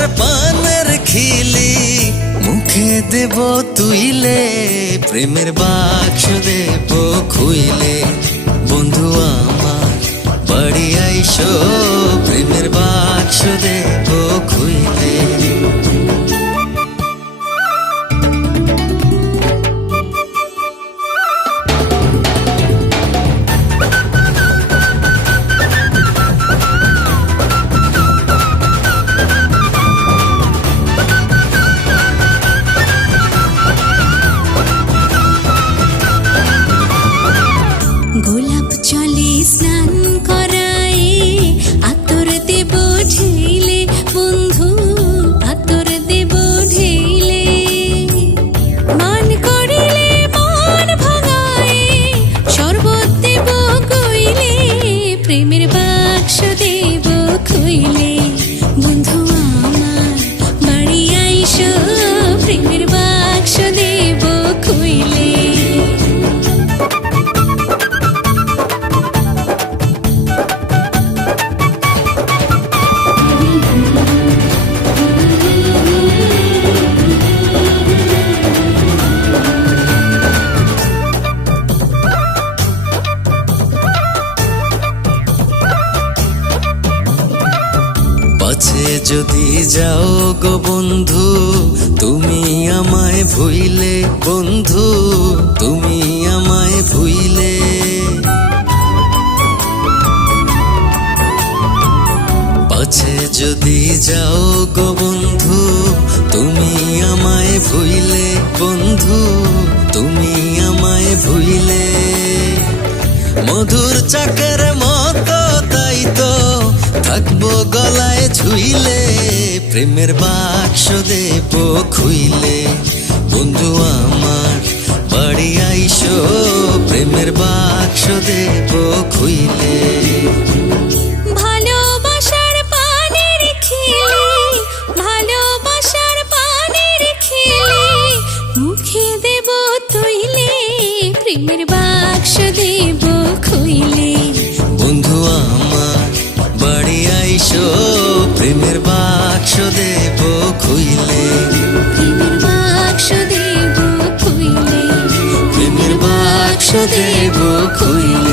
ভালোবাসার পানের খিলি মুখে দেব তুইলে, প্রেমের বাক্স দেব খুইলে। বন্ধু আমার বাড়ি আইসো, প্রেমের বাক্স দেব খুইলে। গোলাপ জলে স্নান করায় আতর দেব ঢেলে, বন্ধু আতর দেব ঢেলে। মান করিলে মন ভাঙায় শরবত দেব কইলে, প্রেমের বাক্স দেব খুইলে। বন্ধু আমার বাড়ি আইসো, প্রেমের বাক্স দেব খুইলে। পাছে যদি যাও গো বন্ধু তুমি আমায় ভুইলে, বন্ধু তুমি আমায় ভুইলে। পাছে যদি যাও গো বন্ধু তুমি আমায় ভুইলে, বন্ধু তুমি আমায় ভুইলে। মধুর চাকের মতো তাই তো থাকবো গলায় ঝুইলে, প্রেমের বাক্স দেব খুইলে। বন্ধু আমার বাড়ি আইসো, প্রেমের বাক্স দেব খুইলে। ভালোবাসার পানের খিলি, ভালোবাসার পানের খিলি মুখে দেব তুইলে, প্রেমের বাক্স দেব খুইলে। বন্ধু আমার বাড়ি আইসো, প্রেমের বাক্স দেব খুইলে। প্রেমের বাক্স দেব খুইলে, প্রেমের বাক্স দেব খুইলে।